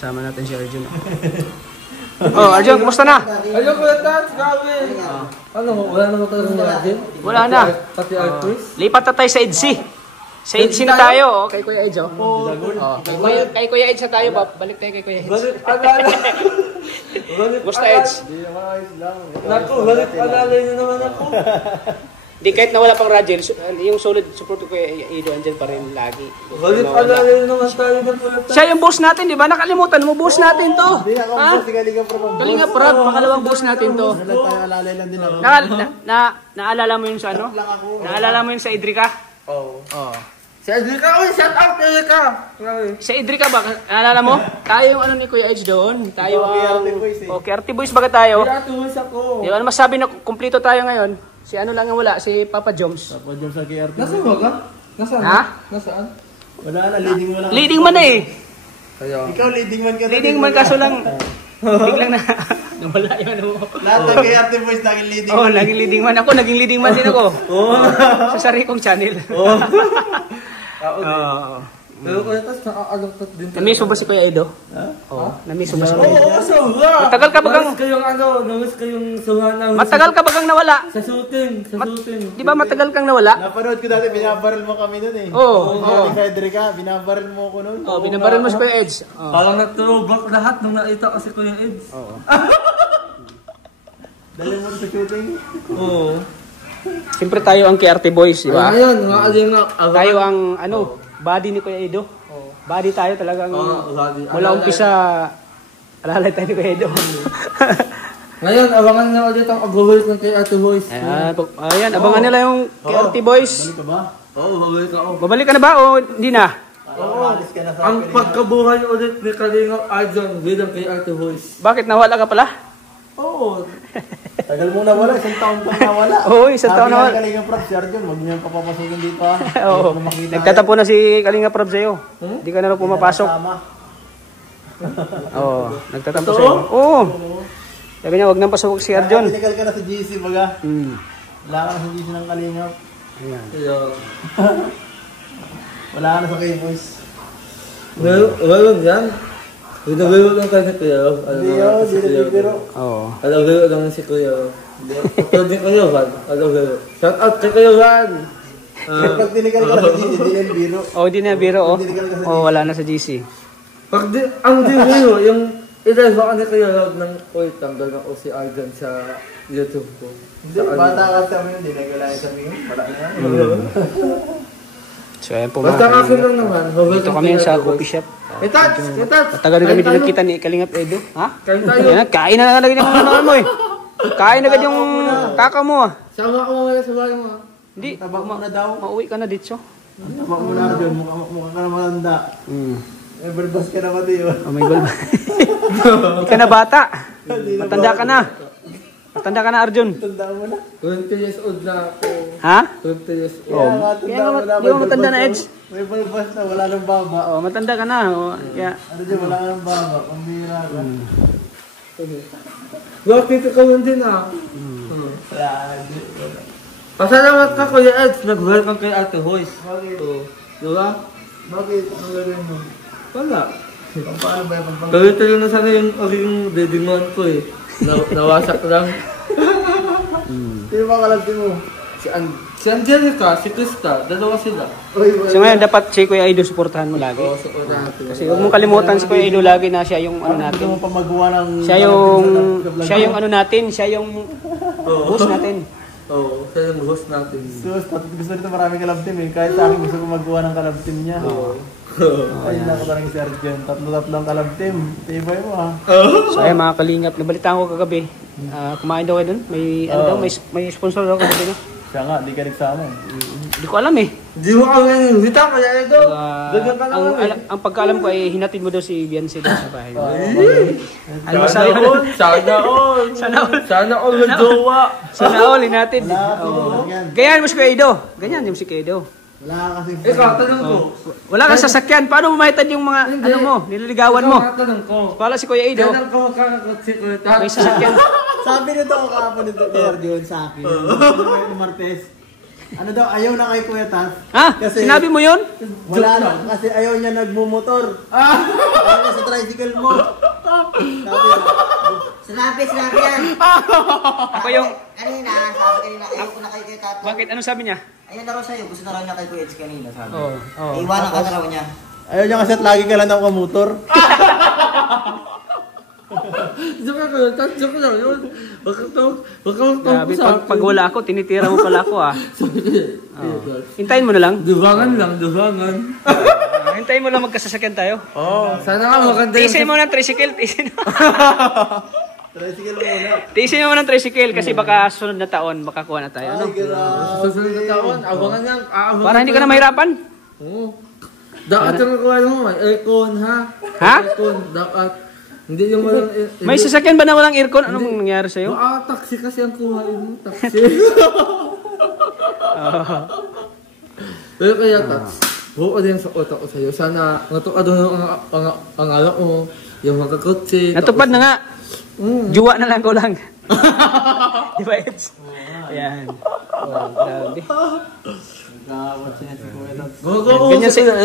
Kasama natin si Arjun. Oh, Arjun, kumusta na? Ayun ko yung touch, gawin. Ano, wala na talagang Arjun? Wala na. Pati Artris? Lipat na tayo sa EDC. Sa EDC na tayo, oh. Kay Kuya Edge, oh. Kay Kuya Edge na tayo, balik tayo kay Kuya Edge. Balik alala. Gusto Edge? Naku, balik alala na naman ako. Di kahit nawala pang Rajel, yung solid support ko Kuya Edo andyan pa rin lagi. Balik alala na naman tayo ng pulatan. Siya yung boss natin, di ba? Nakalimutan mo, boss natin to. Hindi ako boss si Kalinga Prab. Kalinga Prab, pangalawang boss natin to. Alalay lang din ako. Naalala mo yun sa ano? Naalala mo yun sa Idrika? Oo. Oo. Si Edrica, shout out Edrica! Sa Idrika ba? Naalala mo? Tayo yung ano ni Kuya Edge doon. Tayo ang... Okay, RT Boys baga tayo. Kaya tuwis ako. Di ba masabi na kumpleto tayo ngayon? Si ano lang ang wala, si Papa Joms. Papa Joms sa KRT. Nasaan ba ka? Nasaan? Ha? Nasaan? Wala na, leading mo lang. Leading man eh. Kaya. Ikaw leading man ka. Leading man kaso lang. Biglang na... Nawala yun ano mo. Lahat ng KRT boys naging leading. Oh, naging leading man ako. Naging leading man din ako. Sa sarili kong channel. Oo. Pero kaya tas nakaalungkot din. Namiss mo ba si Kuya Edo? Ha? Oo. Namiss mo ba si Kuya Edo? Oo, sobra! Matagal ka bagang... Namis kayong suhana. Matagal ka bagang nawala? Sa shooting, Di ba matagal kang nawala? Napanood ko dati, binabaril mo kami nun eh. Oo. Hindi ka Edrica, binabaril mo ko nun. Oh, binabaran mo si Kuya Edge. Oh. Parang nag-throwback lahat nung nakita ko si Kuya Eds. Oo. Dali mo sa shooting. Oo. Siyempre tayo ang KRT Boys, di ba? Ayun, mga alingak. Tayo ang ano, body ni Kuya Edo. Body tayo talagang mula umpisa alalay tayo ni Kuya Edo. Ngayon, abangan na ulit angag-work ng KRT Boys. Ayan, abangan nila yung KRT Boys. Balik ka ba? Oo, babalik ako. Babalik ka na ba o hindi na? Maalis ka na sa Ang pagkabuhay ulit ni Kalingap Arjun bilang KRT Boys. Bakit nawala ka pala? Oo. Tagal mo nawala, isang taon kang nawala. Oo, isang taon nawala. Sabi nga Kalinga Prab, si Arjun, huwag niyo papapasukin dito ha. Oo. Nagtatapo na si Kalinga Prab sa'yo. Hindi ka na raw pumapasok. Oo. Nagtatampo sa'yo. Oo. Sabi niya, huwag nang pasok si Arjun. Tinigal ka na sa GC baga. Wala ka na sa GC ng Kalingap. Ayan. Wala ka na sa K-Boys. Meron yan. Binabiro lang tayo si Kuya. Hindi yun, hindi nagbibiro. Oo. Alabiro lang si Kuya. Pwede Kuya Van. Alabiro. Shout out kay Kuya Van. Pag tinigal ka na sa GC, hindi yan biro. Oo, di na biro, oh. Oo, wala na sa GC. Pag di, ang biro, yung i-live ako ni Kuya Rob ng Koy, tanggal ako si Arjun sa YouTube ko. Hindi, bata ka sa amin, hindi nagkalayan sa amin. Wala na yan. So, ayan po Basta mga. akin lang naman. Dito kami sa coffee shop. Itats! Matagal na kami din nakita ni Kalingap Edo. Ha? Kain tayo. Ayan, kain na agad yung mga mo eh. Kain agad yung kaka mo ah. Sama ko mamaya sa bahay mo. Hindi, Tabak mo na daw. mauwi ka na dito. Tabak mo na Arjun, mukha ka na matanda. May balbas ka na pati yun. Oh my God. Hindi ka na bata. Matanda ka na. Matanda ka na, Arjun. Tanda mo na. 20 years old na ako. Ha? 20 years old. Kaya nga, tanda mo na. Di ba matanda na, Edge? May balbas na, wala nang baba. Oo, matanda ka na. Oh, kaya, Arjun, wala nang baba. Pambira ka. Bakit ka man din ah. Wala. Pasalamat ka Kuya Eds, nag-welcome kay Ate Hoyce. Bakit? Diba? Bakit? Ang gagawin mo? Wala. Paano ba yung pag... Gawin na sana yung dedingon ko eh. Nawasak lang. Sino ba kalabti mo? Si Angelica, si Krista, dalawa sila. so ngayon dapat si Kuya Edo supportahan mo lagi. Oo, support natin. Kasi huwag mong kalimutan si Kuya Edo lagi na siya yung ano Gusto natin. mo pa magawa ng... Siya yung ano natin, siya yung boss natin. Oo, siya yung host natin. Sus, gusto nito maraming kalabtim eh. Kahit sa akin gusto ko magawa ng kalabtim niya. Ay, nakataring si Arjun. Tatlo-tatlong kalabtim. Tibay mo ah. So ayun mga kalingap, nabalitaan ko kagabi. Kumain daw kayo dun. May ano daw, may sponsor daw kagabi no? Siya nga, di ka nagsama eh. Hindi ko alam eh. Di mo kami nilita Kuya Edo. Ganyan ka naman. Ang pagkaalam ko ay hinatid mo daw si Beyonce doon sa bahay. Ano ba Sana sabi all. Sana all. Sana all ng jowa. Sana all hinatid. Ganyan mo si Kuya Edo. Ganyan mo si Kuya Edo. Wala ka kasi... Ikaw, tanong ko. Wala kang sasakyan. Paano mo mahitad yung mga ano mo, nililigawan mo? Ikaw, tanong ko. Pala si Kuya Edo. Kailan ka magkakakot si Kuya Tat? May sasakyan. Sabi nito ako kahapon nito ni Arjun sa akin. Ni Martes. Ano daw, ayaw na kay Kuya Tas. Ha? Kasi- Sinabi mo yun? Wala na, kasi ayaw niya nagmumotor. Ayaw niya sa tricycle mo. Sinabi yan. Ako yung... Kanina, sabi kanina, ayoko na kayo tatlo. Bakit? Anong sabi niya? Ayun na raw sa'yo, gusto na raw niya kay Kuya Eds kanina, sabi. Oo. Oh, Iwanan ka na raw niya. Ayaw niya kasi at lagi ka lang ng kamotor. Joke lang yun. Grabe, pag wala ako, tinitira mo pala ako ah. Hintayin mo na lang. Dubangan. Hintayin mo lang magkasasakyan tayo. Sana nga maganda yung... Tiisin mo ng tricycle, tiisin mo. Tricycle muna. Tiisin mo ng tricycle kasi baka sunod na taon makakuha na tayo. Ano? Ay, grabe. Susunod na taon, abangan lang. Para hindi ka na mahirapan. Oo. Dapat yung kukuha mo, may aircon ha? Ha? Aircon, dapat. Hindi yung walang... May sasakyan ba na walang aircon? Anong nangyari sa'yo? Taxi kasi ang kuhain mo. Taxi. Pero kaya tax, buo din sa utak ko sa'yo. Sana natuka doon ang alak mo, yung mga kotse. Natupad na nga. Juwa na lang ko lang. Di ba, Eds? Ayan. Grabe.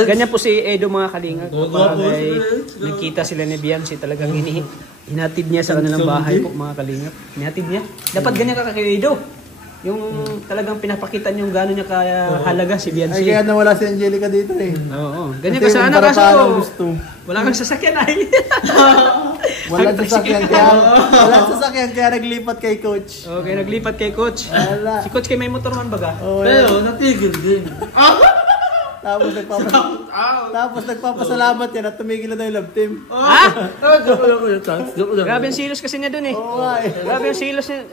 Ganyan po si Edo mga kalingap. Kapag ay nagkita sila ni Biancy, talagang hinatid niya sa kanilang bahay po mga kalingap. Hinatid niya. Dapat ganyan ka kay Edo. Yung talagang pinapakita niyo gano'n niya kaya halaga si Biancy. Ay, kaya nawala si Angelica dito eh. Oo. Ganyan ka sana kaso wala kang sasakyan ay. Walang sasakyan kaya naglipat kay coach. Okay, naglipat kay coach. Wala. Si coach kay may motor man baga. Pero natigil din. Tapos nagpapasalamat yan at tumigil na daw yung love team. Ha? Joke lang. Grabe yung silos kasi niya dun eh. Oo nga eh. Grabe yung silos niya.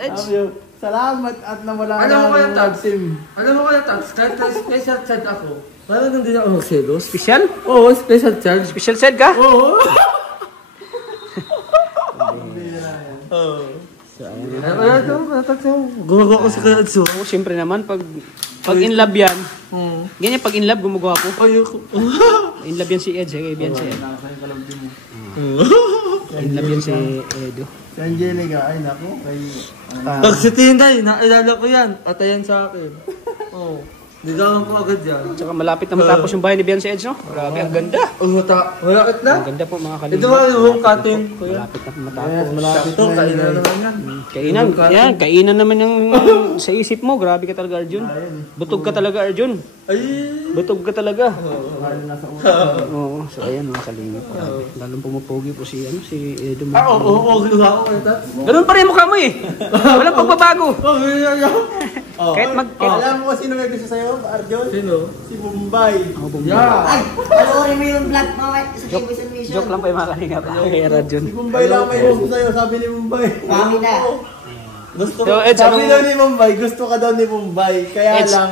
Salamat at nawala Alam mo kaya yung tax? love team. Alam mo kaya tax? Kahit special child ako, parang hindi na ako magselos. Special? Oo, special child. Special set ka? Oo. Kaya ito, tax mo. Gumagawa ko sa kaya ito. Oo, siyempre naman pag in love yan. Ganyan pag in love gumagawa ko. Ayoko. In love yan si Ed, kay Biancy. In love yan si Edo. Si Angelica, ay naku, kay... Pag si Tinday, nailala ko yan. Atayan sa akin. Oo. Ligawan ko agad yan. Tsaka malapit na matapos yung bahay ni Biancy Ed, no? Grabe, ang ganda. Malapit na? Ang ganda po mga Ito kalingap. ba yung home cutting? Malapit na matapos. Yes, malapit Ito, na kainan yun. naman yan. Kainan, yan, kainan naman yung sa isip mo. Grabe ka talaga, Arjun. Butog ka talaga, Arjun. Ay! Butog ka talaga. Mahal na sa utak. Oo, so ayan mga kalingap. Grabe. Lalong pumupogi po si Edo. Oo, ginawa ko kayo, Tats. Ganun pa rin mukha mo eh. Walang pagbabago. Kahit Alam mo kung sino may gusto sa'yo, Arjun? Sino? Si Bombay. Yeah! Ay, panoorin mo yung vlog mo sa Television Mission. Joke lang pa yung mga kalingap. Kay Arjun. Si Bombay lang may gusto sa'yo, sabi ni Bombay. Kami na. Gusto So, Ed, sabi anong- daw ni Bombay, gusto ka daw ni Bombay. Kaya Ed, lang.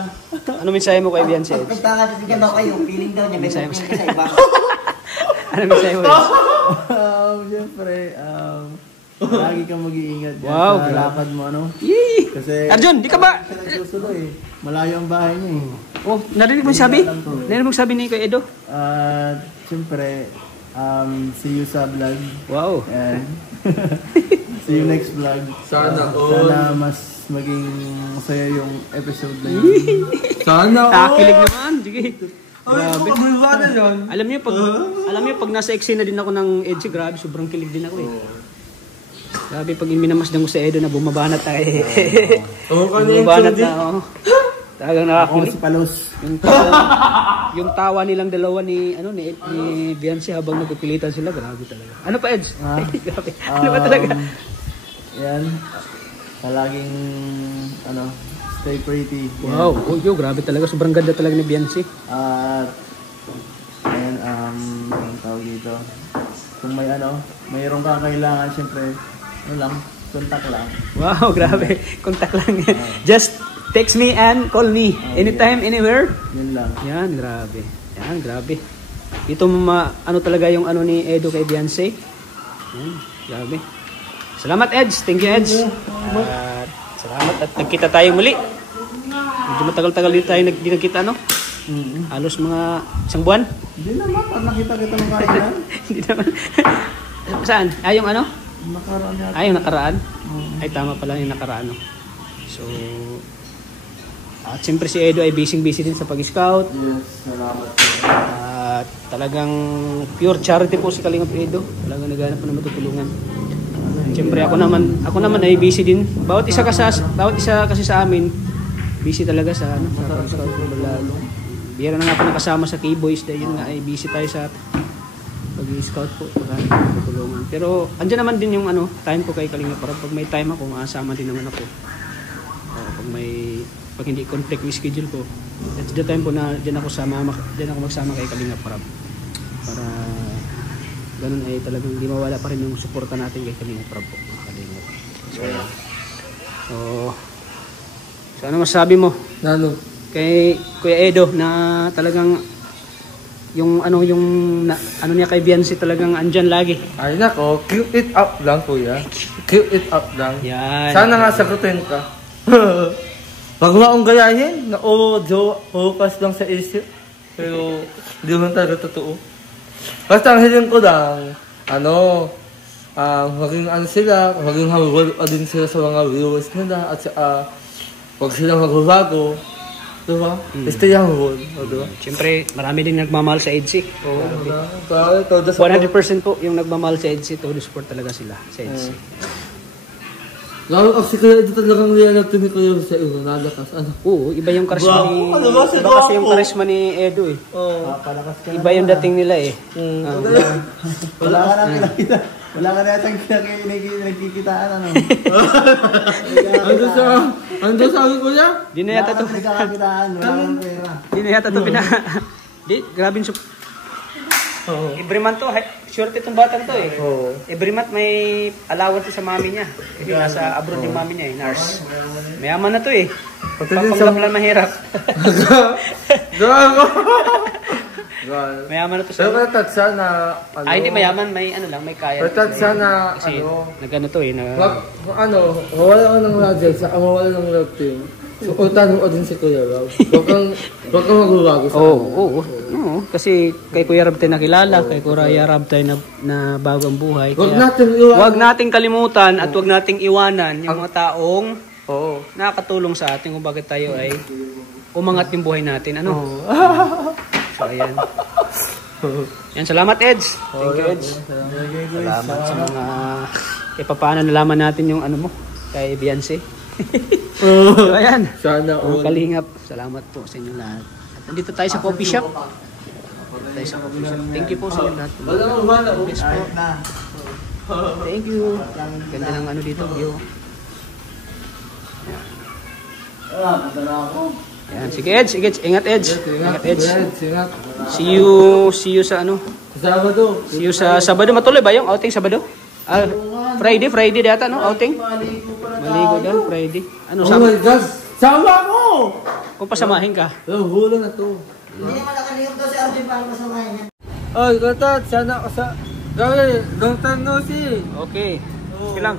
Ano mensahe mo kay Biancy Ed? Pag nagkakasasigan daw kayo, feeling daw niya, may Masaya, feeling ka sa iba. Ano mensahe mo Ed? Siyempre, lagi kang mag-iingat dyan Wow, sa grabe. lakad mo, ano? Yee! Kasi, Arjun, di ka ba? kasi nagsusulo eh. Malayo ang bahay niya eh. Oh, narinig mo yung sabi? Narinig mo yung sabi ni Kuya Edo? At, siyempre, see you sa vlog. Wow. And, see you next vlog. Sana all. Sana mas maging masaya yung episode na yun. Sana all. Nakakilig naman. Sige. Ay, ito, kabulwa na yan. Alam niyo pag nasa eksena din ako ng Edge, grabe, sobrang kilig din ako eh. Grabe, pag minamasdan ko sa Edo na bumabanat tayo eh. Oo, kanina Bumabanat yung na, oh. Talagang Ako nakakilig. si Palos. Yung tawa nilang dalawa ni Biancy habang nagpipilitan sila, grabe talaga. Ano pa, Edge? Grabe. Ano pa talaga? Yan. Palaging, stay pretty. Yan. Wow, yo, grabe talaga. Sobrang ganda talaga ni Biancy. At, ayan, ang tawag dito. Kung mayroong kang kailangan, syempre, contact lang. Wow, grabe. Kontak lang. Just text me and call me. Anytime, anywhere. Yun lang. Yan, grabe. Yan, grabe. Ito talaga yung ni Edo kay Biancy. Yan, grabe. Salamat, Edge. Thank you, Edge. At salamat at nagkita tayo muli. Medyo matagal-tagal din tayo nagkita, no? Halos mga isang buwan. Hindi naman, pag nakita kita ng kainan. Hindi naman. Saan? Yung Nakaraan niya. yung nakaraan? Ay, tama pala yung nakaraan, no? So, at siyempre si Edo ay busy din sa pag-scout. Yes, salamat. At talagang pure charity po si Kalingap Edo. Talagang naghanap po ng matutulungan. Siyempre ako naman ay busy din. Bawat isa kasi sa amin busy talaga sa pag-scout po lalo. Bihira na nga po nakasama sa K-Boys dahil yun nga ay busy tayo sa pag-scout po, pagtulungan. Pero andyan naman din yung time ko kay Kalingap para pag may time ako, maasama din naman ako. Pag hindi conflict with schedule ko, that's the time po na diyan ako magsama kay Kalingap para ganun ay talagang di mawala pa rin yung suporta natin kay Kalingap po, Kalingap. So ano masasabi mo? Ano? Kay Kuya Edo na talagang yung niya kay Biancy talagang andyan lagi. Ay nako, keep it up lang kuya. Keep it up lang. Yan. Sana nga sagutin ka. Wag mo akong gayahin na focus lang sa isip. Pero hindi mo talaga totoo. Basta ang hiling ko lang, maging sila, maging hawal din sila sa mga viewers nila at wag silang magbabago. Diba? Stay humble. Diba? Siyempre, marami din nagmamahal sa EDSI. 100% po yung nagmamahal sa EDSI, todo support talaga sila sa EDSI. Lalo kasi kaya ito talagang reality ni Kuya sa iyo, nalakas. Oo, iba yung karisma ni Edo eh. Iba yung dating nila eh. Wala ka na yatang nagkikitaan Ando sabi ko niya? Di na yata to. Nagkakakitaan, wala kang pera. Di na yata to Di, grabe yung every month to, short itong batang to eh. Every month may allowance sa mami niya. Kasi nasa abroad yung mami niya eh, nurse. Mayaman na to eh. Pagpanggap lang mahirap. Mayaman na to Pero sa... katat sana, hindi mayaman, may may kaya. katat sana, Kasi nagano to eh. wala ka ng radyo, wala ng love team. So, tanong ko din si Kuya Rob. Huwag kang magbabago sa Oo. Kasi kay Kuya Rob tayo nakilala, kay Kuya Rob tayo na bagong buhay. Huwag nating kalimutan at huwag nating iwanan yung mga taong nakakatulong sa atin kung bakit tayo ay umangat yung buhay natin. So, ayan. Yan, salamat Eds. Thank you Eds. Salamat sa mga paano nalaman natin yung mo kay Biancy. So, ayan. Sana all. Kalingap. Salamat po sa inyo lahat. At nandito tayo sa coffee shop. Thank you po sa inyo lahat. Yes po. Thank you. Ganda ng dito, view. Yan, sige Eds, ingat Eds. Ingat Eds. See you sa Sabado. See you sa Sabado. Matuloy ba yung outing Sabado? Friday data outing? Maligo daw, Friday. Oh my God! Sama ko! Kung pasamahin ka. Hula na to. Hindi naman nakalihog daw si Arjun para masamahin niya. Oy, katat, sana ako sa... Grabe, long time no see. Okay. Okay lang.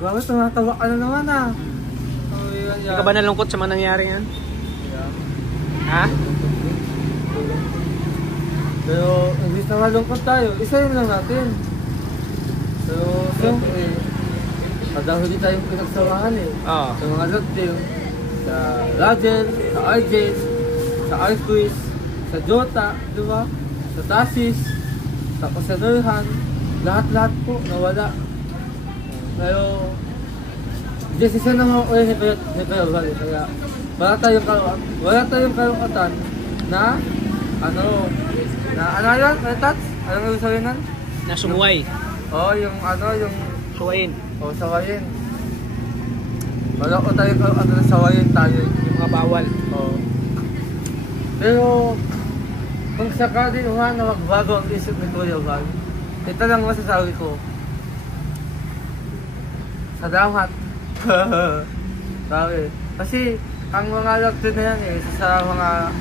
Grabe, tumatawa ka na naman Hindi ka ba nalungkot sa mga nangyari yan? Ha? Pero, hindi na malungkot tayo. Isayin lang natin. Pero, siyempre, padang hindi tayong pinagsamahan sa mga love team, sa Rajel, sa RJ, sa Arquiz, sa Jota, di ba? Sa Tasis, tapos sa Nurhan, lahat-lahat po nawala. Pero, decision naman ko ni Kuya Bali, kaya wala tayong karapatan na yan, Tats? Anong sabihin nun? Na sumuway. Yung Suwayin. Sawayin. Wala ko tayong sawayin tayo. Yung mga bawal. Pero, kung sakali na magbago ang isip ni Kuya Val, ito lang masasabi ko. Salamat. Sabi. Kasi, ang mga lagtin na yan sa mga,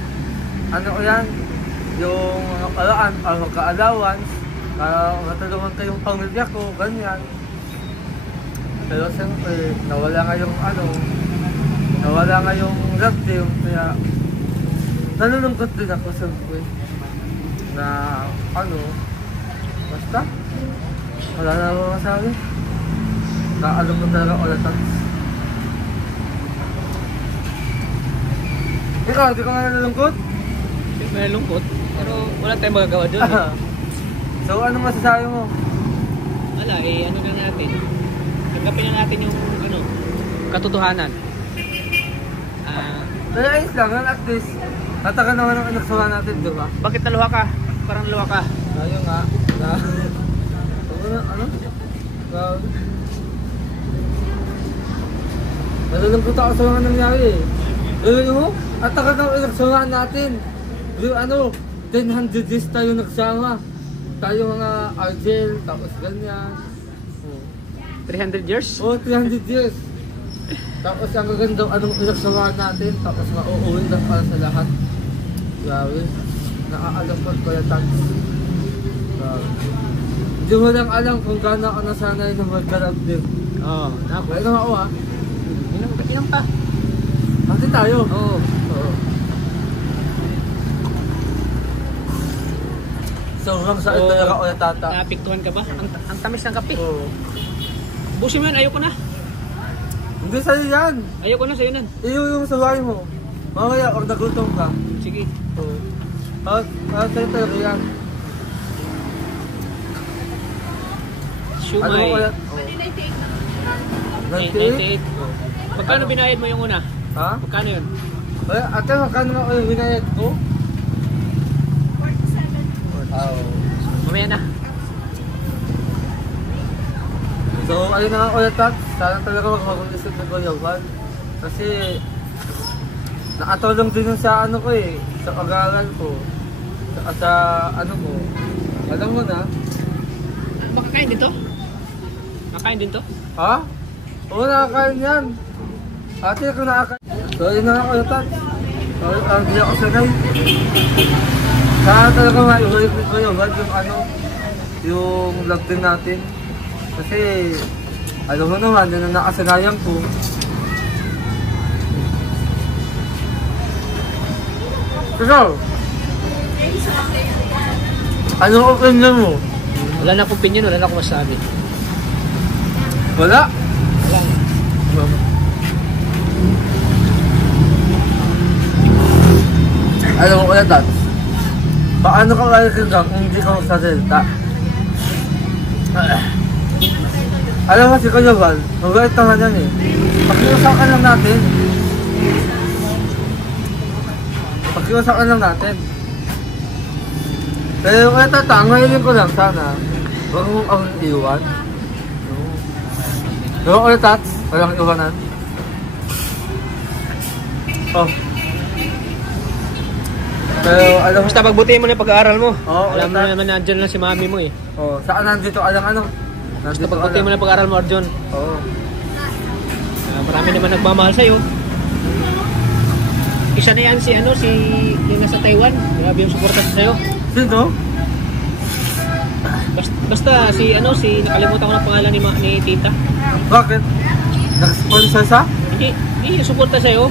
yung mga paraan, magka-allowance, matulungan kayong pamilya ko, ganyan. Pero siyempre, nawala nga yung love team, kaya nalulungkot din ako siyempre na basta wala na ako masabi. Naalong mo talaga ulit at ikaw, hindi ka nga nalulungkot? May lungkot. Pero wala tayong magagawa doon. So, ano masasabi mo? Wala, ano na natin. Tanggapin na natin yung katotohanan. Pero ayos lang, at least, natakan naman ang inaksawa natin, di ba? Bakit naluha ka? Parang naluha ka. Ayun nga. Ano? Nalulungkot ako sa mga nangyari eh. Ayun mo, at tagal ng inagsawaan natin. Yung 1000 days tayo nagsama. Tayo mga Argel, tapos ganyan. 300 years? Oo, 300 years. Tapos ang gaganda, anong inagsawaan natin, tapos mauuwi na para sa lahat. Grabe. Nakaalamot ko yung tanto. Grabe. Hindi mo lang alam kung gaano ako nasanay na magkalabdib. Oo. May naman ako ha. Inom pa. Kasi tayo. Oo. Sobrang sakit talaga ako yung tata. Naapektuhan ka ba? Ang tamis ng kape. Oo. Busin mo yan, ayoko na. Hindi sa'yo yan. Ayoko na sa'yo nan. Iyo yung sawain mo. Mamaya, or nagutom ka. Sige. Oo. Sa'yo talaga yan. Shumay. Ano mo kaya? 98. Magkano binayad mo yung una? Ha? Magkano yun? Ate, magkano nga yung binayad ko? 47. Mamaya na. So, ayun na nga ulit, Tat. Sana talaga mag-isip na Goyawan. Kasi, nakatulong din yun sa ko eh. Sa pag-aaral ko. Sa ko. Alam mo na. Makakain dito? Makakain din to? Ha? Oo, nakakain yan. Ate, ako nakakain. So, ayun na nga ulit, Tat. Hindi ako sanay. Sana talaga maiulit ko Goyawan yung vlog din natin. Kasi, alam mo naman, yun ang nakasanayan ko. Ikaw? Anong opinion mo? Wala na akong opinion, wala na akong masabi. Wala? Wala. Alam mo ko na, Tats. Paano ka kaya kung hindi ka magsasalita? Alam mo si Kuya Val, mabait naman yan eh. Pakiusapan lang natin. Pakiusapan lang natin. Pero kaya tata, ngayon ko lang sana, huwag mong akong iwan. Pero kaya Tats, walang iwanan. Oh. Pero alam mo, Basta pagbutihin mo na yung pag-aaral mo. Oo, Alam mo naman na andyan lang si mami mo eh. oh, saan nandito alam ano? Basta pagbutihin mo na yung pag-aaral mo, Arjon. Oo. Marami naman nagmamahal sa'yo. Isa na yan si yung nasa Taiwan. Grabe yung suporta sa'yo. Sino? Basta si nakalimutan ko ng pangalan ni tita. Bakit? Nag-sponsor siya? Hindi yung suporta sa'yo.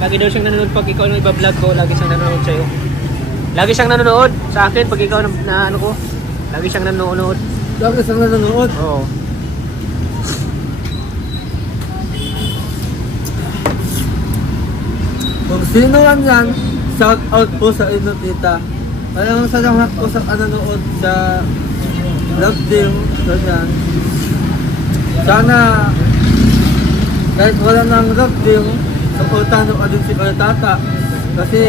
Lagi daw siyang nanonood pag ikaw nang iba-vlog ko, lagi siyang nanonood sa'yo. Lagi siyang nanonood sa akin pag ikaw na ko. Lagi siyang nanonood. Lagi siyang nanonood? Oo. Kung sino man yan, shout out po sa inyo, tita. Kaya sa lahat po sa nanonood sa Love Team, ganyan. Sana, kahit wala nang Love Team, supportahan nyo din si Kuya Tata. Kasi,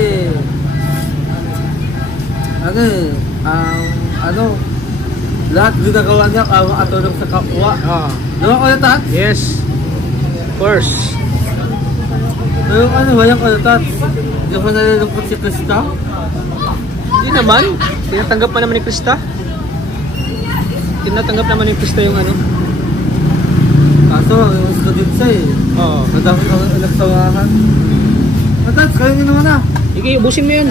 lahat ginagawa niya atulong sa kapwa. Diba Kuya Tat? Yes. Of course. Pero ba yung Kuya Tat? Hindi ko nalilungkot si Krista? Hindi naman. Tinatanggap pa naman ni Krista. Tinatanggap naman ni Krista yung Kaso, yung gusto din siya eh. Oo. Madami ko nagtawahan. Matats, kayo nyo naman na. Sige, ubusin mo yun.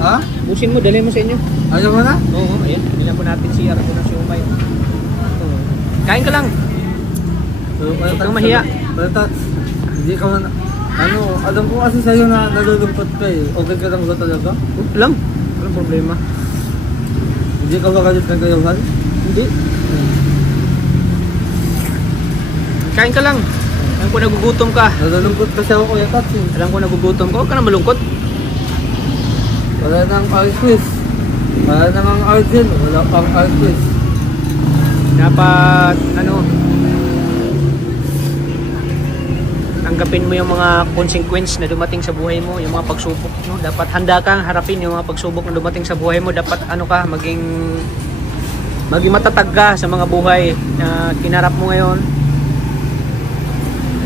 Ha? Ubusin mo, dalhin mo sa inyo. Ayaw mo na? Oo, ayan. Bilang po natin si Arako ng siumay. Kain ka lang. Huwag kang mahiya. Matats, hindi ka man... alam ko kasi sa'yo na nalulungkot ka eh. Okay ka lang ba talaga? Lang. Walang problema. Hindi ka ba galit ng kayawan? Hindi. Kain ka lang. Alam ko nagugutom ka. Nalulungkot kasi ako Kuya Tats eh. Alam ko nagugutom ka. Huwag ka na malungkot. Wala nang artist. Wala namang artist. Wala pang artist. Dapat, tanggapin mo yung mga consequence na dumating sa buhay mo, yung mga pagsubok, no? Dapat handa kang harapin yung mga pagsubok na dumating sa buhay mo. Dapat maging matatag ka sa mga buhay na kinarap mo ngayon.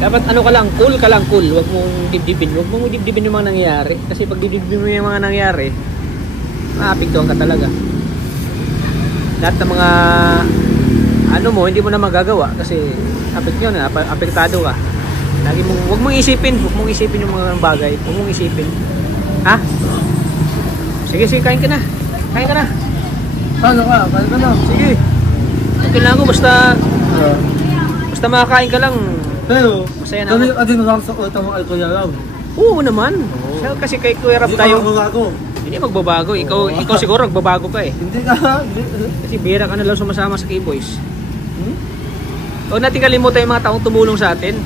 Dapat ka lang, cool ka lang, cool. Huwag mong dibdibin yung mga nangyayari. Kasi pag dibdibin mo yung mga nangyayari, maapektuhan ka talaga. Lahat ng mga hindi mo na magagawa kasi apektado ka. Huwag mong isipin yung mga bagay. Huwag mong isipin. Ha? Sige, kain ka na. Kain ka na. Ano ka? Kain ka na. Sige. Okay lang ako, basta makakain ka lang. Pero, masaya na kami ako. ka din lang sa kota mo ay Kuya Rob. Oo naman. Kasi kay Kuya Rob tayo. Hindi magbabago. Ikaw siguro magbabago ka eh. Hindi ka. Kasi bira ka na lang sumasama sa K-Boys. Huwag natin kalimutan yung mga taong tumulong sa atin.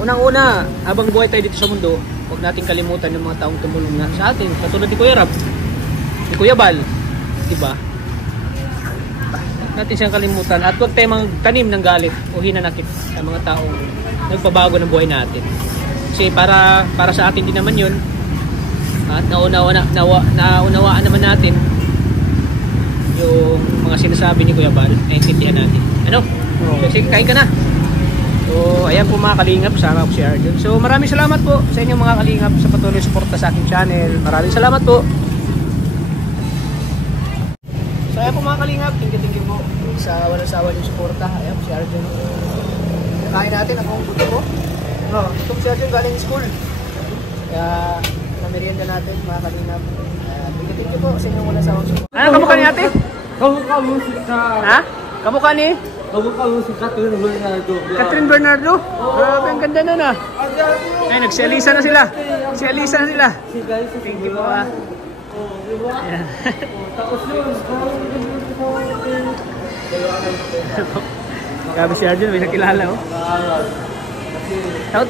Unang-una, habang buhay tayo dito sa mundo, huwag natin kalimutan yung mga taong tumulong na sa atin. Katulad ni Kuya Rob, ni Kuya Bal, diba? Huwag natin siyang kalimutan at huwag tayo magtanim ng galit o hinanakit sa mga taong nagpabago ng buhay natin. Kasi para sa atin din naman yun, at naunawaan naman natin yung mga sinasabi ni Kuya Bal, naintindihan natin. So, sige, kain ka na. So, ayan po mga kalingap, sama ko si Arjun. So, maraming salamat po sa inyong mga kalingap sa patuloy suporta sa aking channel. Maraming salamat po. So, ayan po mga kalingap, thank you po sa walang sawa yung suporta. Ayan po si Arjun. Kain natin, akong buto ko. Ito po si Arjun galing school. Kaya, namerienda natin mga kalingap. Thank you po sa inyong walang sawa suporta. Ano, kamukha ni ate? Kamukha mo si Ha? Kamukha ni? Kamukha mo si Catherine Bernardo. Catherine Bernardo? Grabe, ang ganda nun ah. Ay, nagsialisa na sila. Sialisa na sila. Thank you po ah. Ayan. Tapos yun. Grabe si Arjun, may nakilala oh.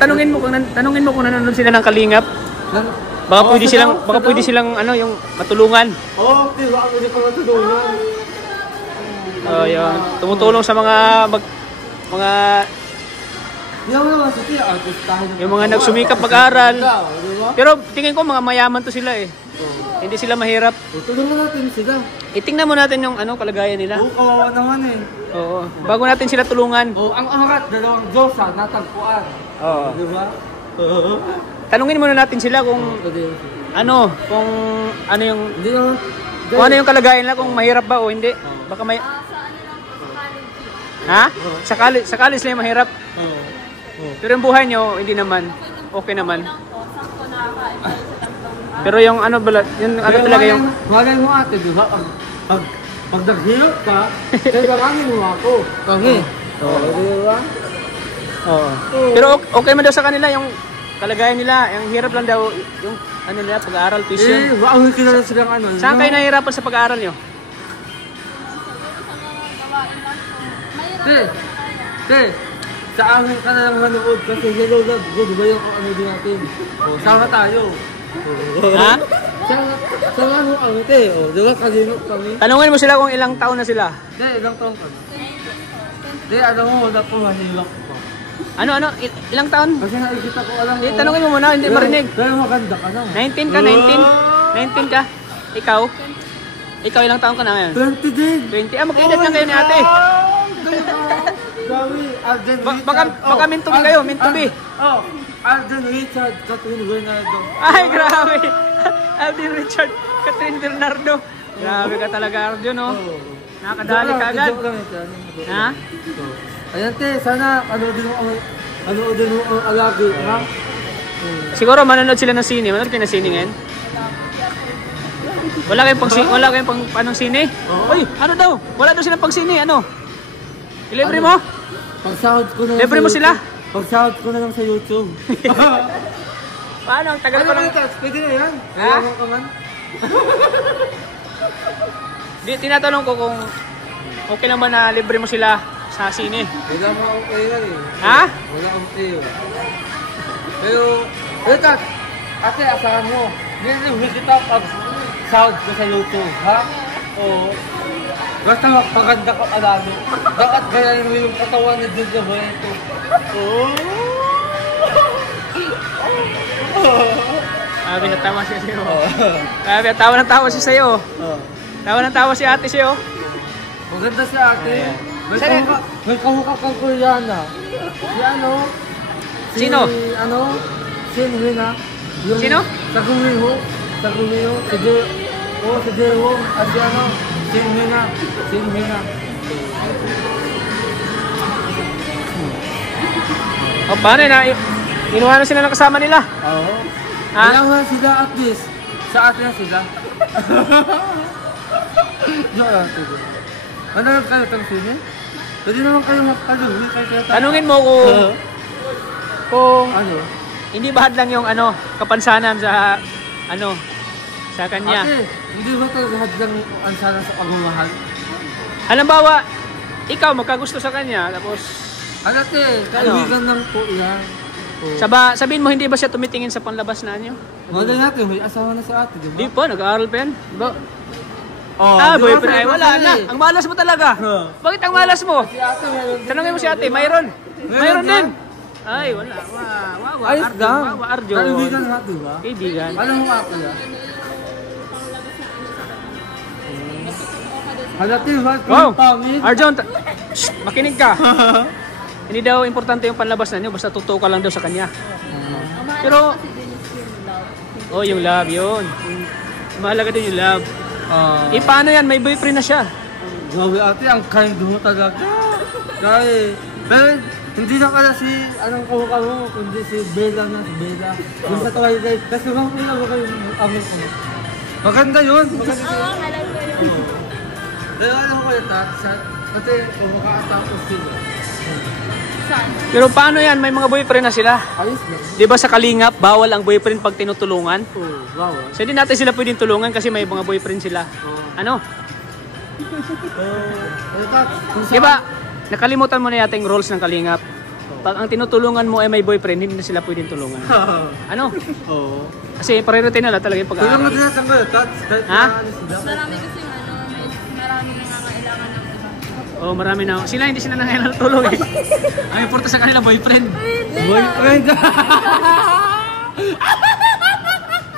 Tanungin mo kung nanonood sila ng Kalingap. Baka pwede silang yung matulungan. Oo, baka pwede pa matulungan. Yun. Tumutulong sa mga yung mga nagsumikap mag-aral. Pero tingin ko mga mayaman to sila eh. Hindi sila mahirap. Tulungan natin sila. Itingnan mo natin yung kalagayan nila. Oo, kawawa naman eh. Oo. Bago natin sila tulungan. Oo, ang angat, dalawang Diyosa, natagpuan. Oo. Diba? Tanungin muna natin sila kung yung kalagayan nila, kung mahirap ba o hindi. Baka may sakali sila yung mahirap. Pero yung buhay nyo, hindi naman. Okay naman. Pero yung talaga yung malay mo ate, diba? Pag naghirap ka, kaya kami mo ako. Kami. Diba? Oo. Pero okay man daw sa kanila yung kalagayan nila. Yung hirap lang daw yung nila, pag-aaral, tuition. Ang kilala silang Saan kayo nahihirapan sa pag-aaral nyo? Sa amin ka na lang manood kasi hello love, good ba yung din natin? Sama tayo. Ha? Sama mo kami diba kalinok kami? Tanungin mo sila kung ilang taon na sila. Ilang taon ka na? Alam mo, wala po mahilak ko. Ilang taon? Kasi nakikita ko alam mo. Tanungin mo muna, hindi marinig. Pero maganda ka na. 19 ka, 19 ka. Ikaw? Ikaw ilang taon ka na ngayon? 20 din. 20? Magkaedad lang kayo ni ate. Alden Baka mintubi kayo, mintubi. Alden Richard, Catherine Bernardo. Ay, grabe. Alden Richard, Catherine Bernardo. Grabe ka talaga, Arjun, no? Nakadali ka agad. Ha? Ayan, sana anoodin mo ang alagi, ha? Siguro manonood sila ng sine. Manonood kayo ng sine ngayon? Wala kayong pang sine? Uy, ano daw? Wala daw silang pang sine, ano? Ilibre mo? Pagsahod ko na lang. Libre mo sila? Pagsahod ko na lang sa YouTube. Paano? Ang tagal pa lang. Pwede na yan. Ha? Tinatanong ko kung okay naman na libre mo sila sa sine. Wala mo akong pera eh. Ha? Wala akong pera. Pero, ate, asahan mo. Hindi kita pag sahod ko sa YouTube, ha? Oo. Basta magpaganda ka alalo. Dapat ganyan mo yung katawan ni Jojo Barreto. Oo. Sabi natawa siya sa'yo. Sabi tawa siya sa'yo. Tawa si ate sa'yo. Maganda si ate. May kamuka kang Koreana. Si ano? Sino? Si Hina. Sino? Sa Gumiho. Si Jewong. At si ano? Si Hina. O paano na? Inuha na sila ng kasama nila. Oo. Ha? Kaya nga sila at least. Sa atin na sila. Joke lang sila. Ano kayo tang sini? Pwede naman kayo magkaluwi. Tanungin mo kung Ano? hindi ba hadlang yung kapansanan sa sa kanya. Ate, hindi ba talaga hadlang ang sana sa pagmamahal? Halimbawa, ikaw magkagusto sa kanya tapos Ate, kaibigan lang po yan. sabihin mo hindi ba siya tumitingin sa panlabas na anyo? Wala natin, may asawa na si ate, di ba? Di pa, nag-aaral pa yan. Diba? di Boyfriend. Ay, ba, wala na. Ang malas mo talaga. Bakit ang malas mo? Si ate meron. Tanongin mo si ate, mayroon. Mayroon din. Ay, wala. Ayos lang. Arjo. Kaibigan nga, di ba? Kaibigan. Alam mo nga pala. Halati, Wow! pangit. Arjon, makinig ka. Hindi daw importante yung panlabas na nyo, basta totoo ka lang daw sa kanya. Pero, yung love, yun. Mahalaga din yung love. Paano yan? May boyfriend na siya. Grabe ate, ang kind mo talaga. Pero, hindi na pala si, anong kamuka mo, kundi si Bella na, si Bella. Yung sa Twilight. Kasi kung pila mo kayo, amin ko. Maganda yun. Maganda yun. Oo, alam ko yun. Pero alam ko yung kasi kumakaatapos sila. Saan? Pero paano yan? May mga boyfriend na sila. Ayos lang. Di ba sa Kalingap, bawal ang boyfriend pag tinutulungan? Oo, bawal. So hindi natin sila pwedeng tulungan kasi may mga boyfriend sila. Ano? Di ba? Nakalimutan mo na yata yung rules ng Kalingap. Pag ang tinutulungan mo ay may boyfriend, hindi na sila pwedeng tulungan. Ano? Oo. Kasi priority nila talaga yung Tulungan pag-aaral. din natin kayo, Ha? Marami kasi marami nangangailangan ng ibang Oh, marami na. Hindi sila nangailangan ng tulong eh. Ang importante sa kanila, boyfriend. Boyfriend!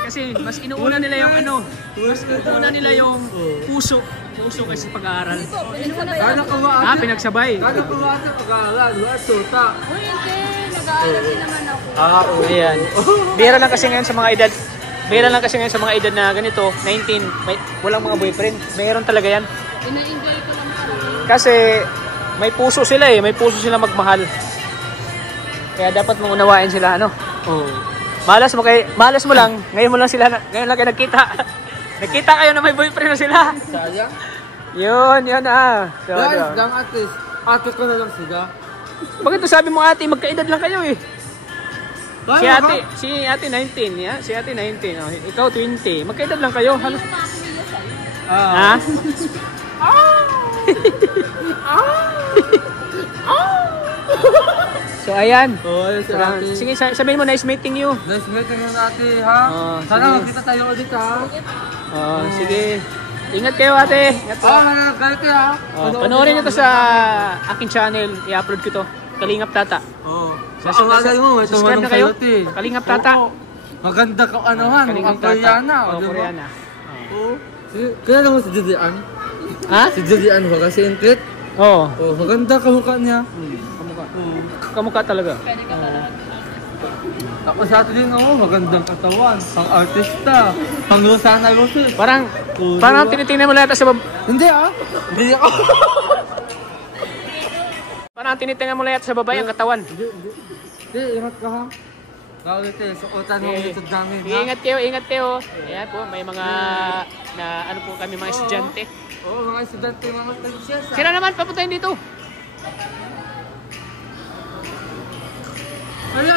Kasi mas inuuna nila yung mas inuuna nila yung puso kasi pag-aaral. Kala ko ba ate? Pinagsabay. Kala ko ba ate pag-aaral? Wala, tuta. Uy, hindi. Nag-aaral din naman ako. Ayan. Bira lang kasi ngayon sa mga edad na ganito, 19, walang mga boyfriend. Mayroon talaga yan. Ina-enjoy ko lang talaga. Kasi may puso sila may puso sila magmahal. Kaya dapat mong unawain sila, Malas mo lang, ngayon lang kayo nagkita. Nagkita kayo na may boyfriend na sila. Sayang. Yun. So, Guys, lang ate ko na lang sila. bakit sabi mo ate, magkaedad lang kayo eh. Kaya Si ate 19, ya? Si ate 19, ikaw 20. Magkaedad lang kayo. Halos. Ha? So ayan. ayun si ate. Sige, sabihin mo, nice meeting you. Nice meeting yun ate, ha? Sana sige. magkita tayo ulit, ha? Sige. Ingat kayo ate. Ingat po. Galit ha? Panoorin nyo to sa aking channel. I-upload ko to. Kalingap Tata. Malay mo, may Subscribe tumanong na kayo. sa'yo, te. Kalingap Tata. Maganda ka, mukhang Kalingap Tata. Koreana. Koreana. Kaya naman si Julian. Ha? Si Julian ba kasi yung tweet? Oo. Maganda ka mukha niya. Kamukha talaga. Pwede ka talaga. Ako sa atin din, magandang katawan. Pang-artista. Pang-Rosana Roses. Parang tinitingnan mo lahat sa babae. Hindi Hindi ako. Parang tinitingnan mo lahat sa babae ang katawan. Hindi, ingat ka ha. Kaulit sukutan mo YouTube namin ha. Ingat kayo. Ayan po, may mga kami mga estudyante. Oo, mga estudyante, mga prinsesa. Sila naman, papuntahin dito. Ala!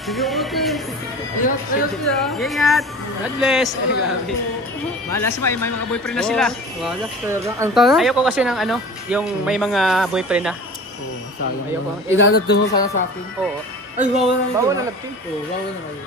Sige, okay. Ingat kayo siya. Ingat. God bless. Ay, grabe. Malas may mga boyfriend na sila. Malas talaga. Ang tala? Ayoko kasi ng yung may mga boyfriend na. Sayang. Ayoko. Ilalad mo sana sa akin. Oo. Ay, bawal na yun. Bawal na love team. Oo, bawal na kayo.